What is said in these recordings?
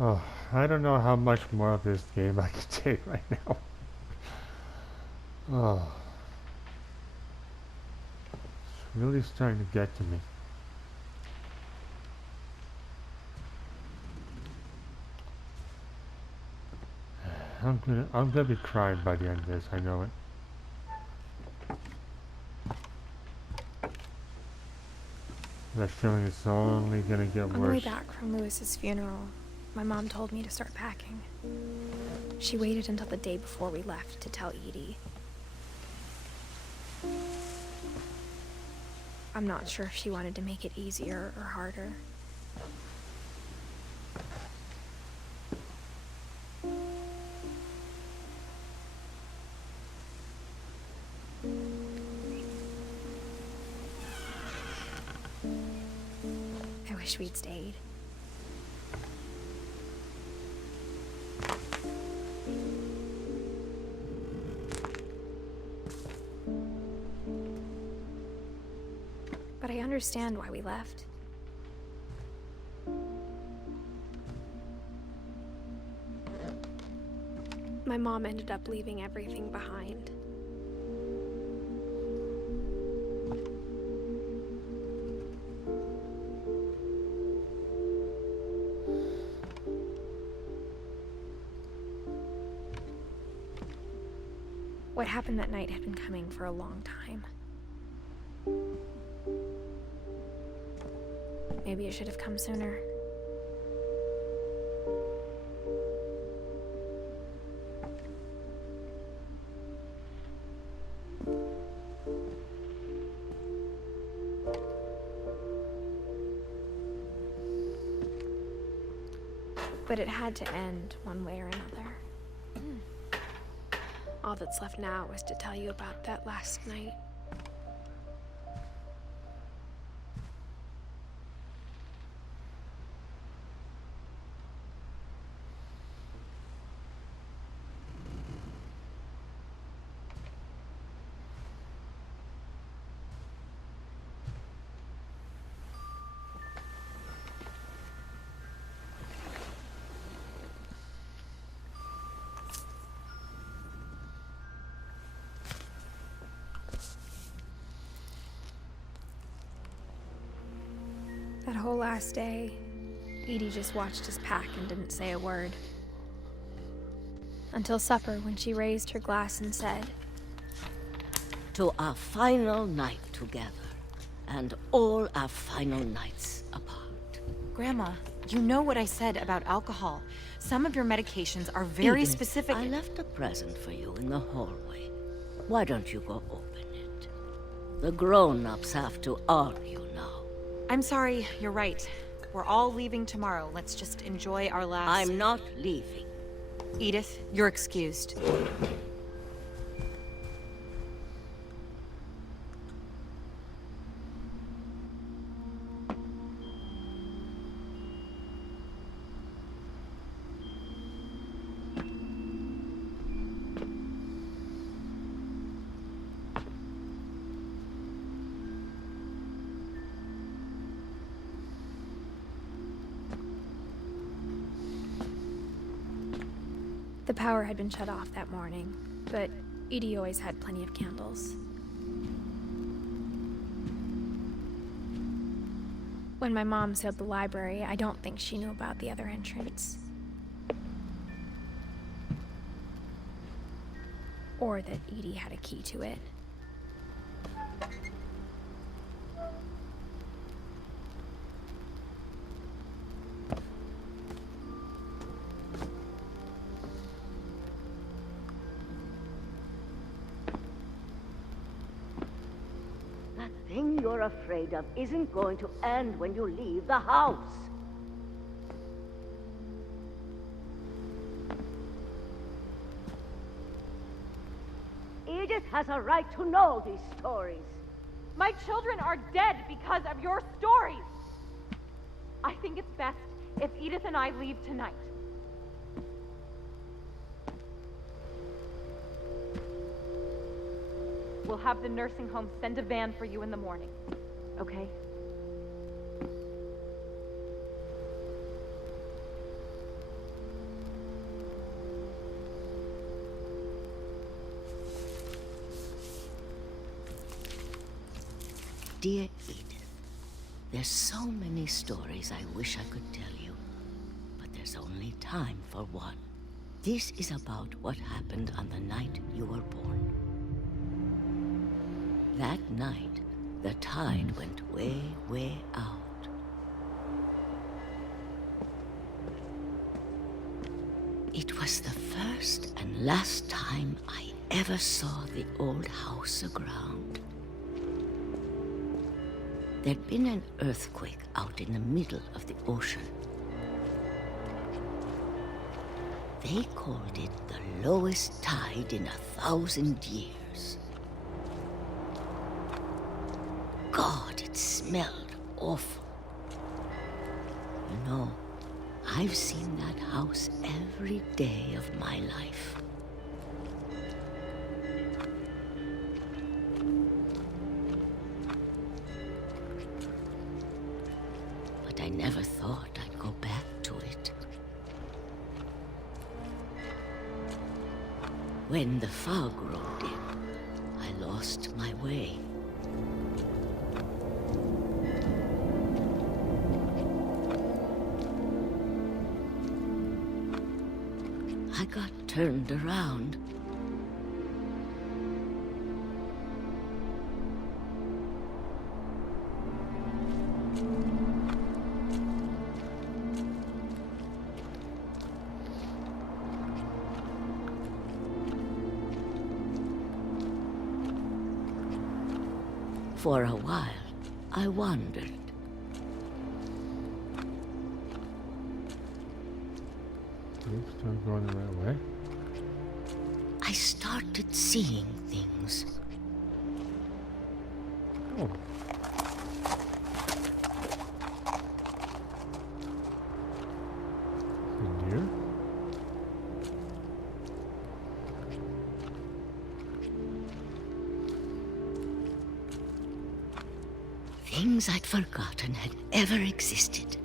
Oh, I don't know how much more of this game I can take right now. Oh, it's really starting to get to me. I'm gonna be crying by the end of this. I know it. That feeling is only gonna get On the way worse. back from Lewis's funeral, my mom told me to start packing. She waited until the day before we left to tell Edie. I'm not sure if she wanted to make it easier or harder. I wish we'd stayed. But I understand why we left. My mom ended up leaving everything behind. What happened that night had been coming for a long time. Maybe it should have come sooner. But it had to end one way or another. All that's left now is to tell you about that last night. That whole last day, Edie just watched us pack and didn't say a word. Until supper, when she raised her glass and said, "To our final night together, and all our final nights apart." Grandma, you know what I said about alcohol. Some of your medications are very Edith, specific. I left a present for you in the hallway. Why don't you go open it? The grown-ups have to argue now. I'm sorry, you're right. We're all leaving tomorrow. Let's just enjoy our last... I'm not leaving. Edith, you're excused. the power had been shut off that morning, but Edie always had plenty of candles. When my mom sealed the library, I don't think she knew about the other entrance. Or that Edie had a key to it. That thing you're afraid of isn't going to end when you leave the house. Edith has a right to know these stories. My children are dead because of your stories. I think it's best if Edith and I leave tonight. We'll have the nursing home send a van for you in the morning, okay? Dear Edith, there's so many stories I wish I could tell you, but there's only time for one. This is about what happened on the night you were born. That night, the tide went way, way out. It was the first and last time I ever saw the old house aground. There'd been an earthquake out in the middle of the ocean. They called it the lowest tide in 1,000 years. God, it smelled awful. You know, I've seen that house every day of my life. But I never thought I'd go back to it. When the fog rolled in, I lost my way. I got turned around. For a while, I wandered. Start going the right way. I started seeing things. Oh. A deer? Things I'd forgotten had ever existed.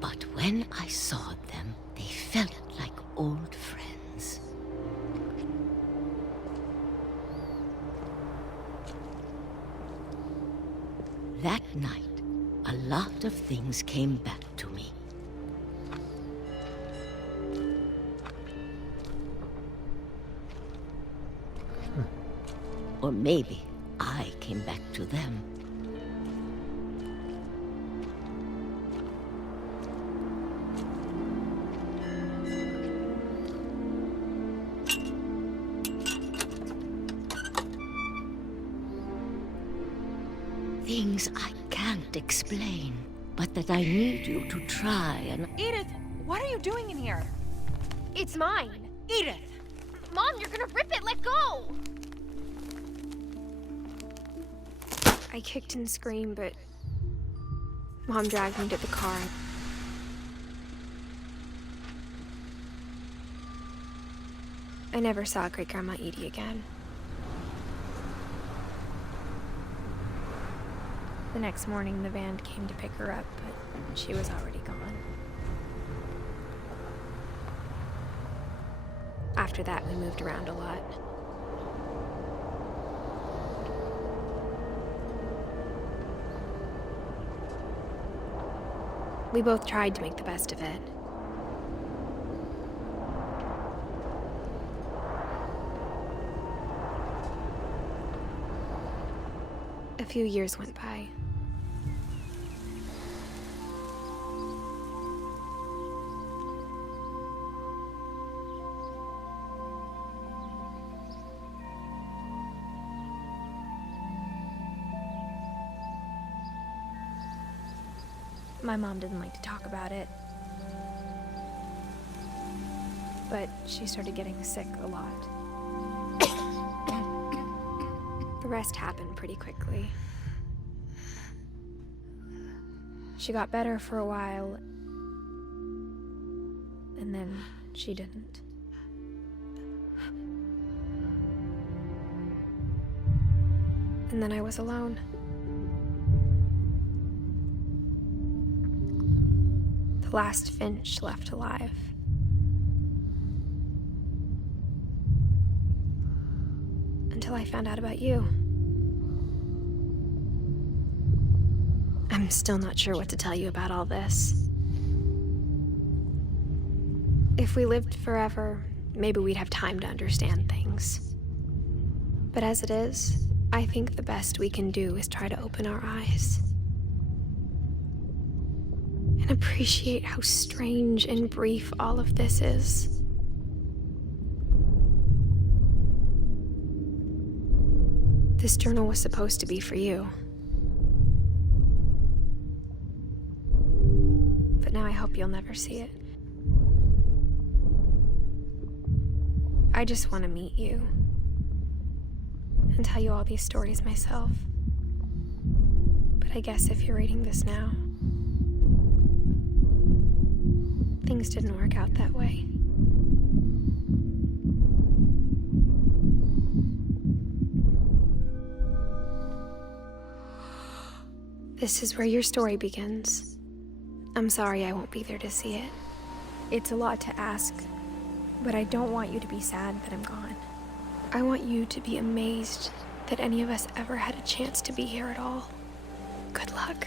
But when I saw them, they felt like old friends. That night, a lot of things came back to me. Or maybe I came back to them. Things I can't explain, but that I need you to try and... Edith, what are you doing in here? It's mine. Edith! Mom, you're gonna rip it. Let go. I kicked and screamed, but Mom dragged me to the car. I never saw Great-Grandma Edie again. The next morning, the van came to pick her up, but she was already gone. After that, we moved around a lot. We both tried to make the best of it. A few years went by. My mom didn't like to talk about it, but she started getting sick a lot. The rest happened pretty quickly. She got better for a while, and then she didn't. And then I was alone. The last Finch left alive. Until I found out about you. I'm still not sure what to tell you about all this. If we lived forever, maybe we'd have time to understand things. But as it is, I think the best we can do is try to open our eyes. And appreciate how strange and brief all of this is. This journal was supposed to be for you. But now I hope you'll never see it. I just want to meet you. And tell you all these stories myself. But I guess if you're reading this now, things didn't work out that way. This is where your story begins. I'm sorry I won't be there to see it. It's a lot to ask, but I don't want you to be sad that I'm gone. I want you to be amazed that any of us ever had a chance to be here at all. Good luck.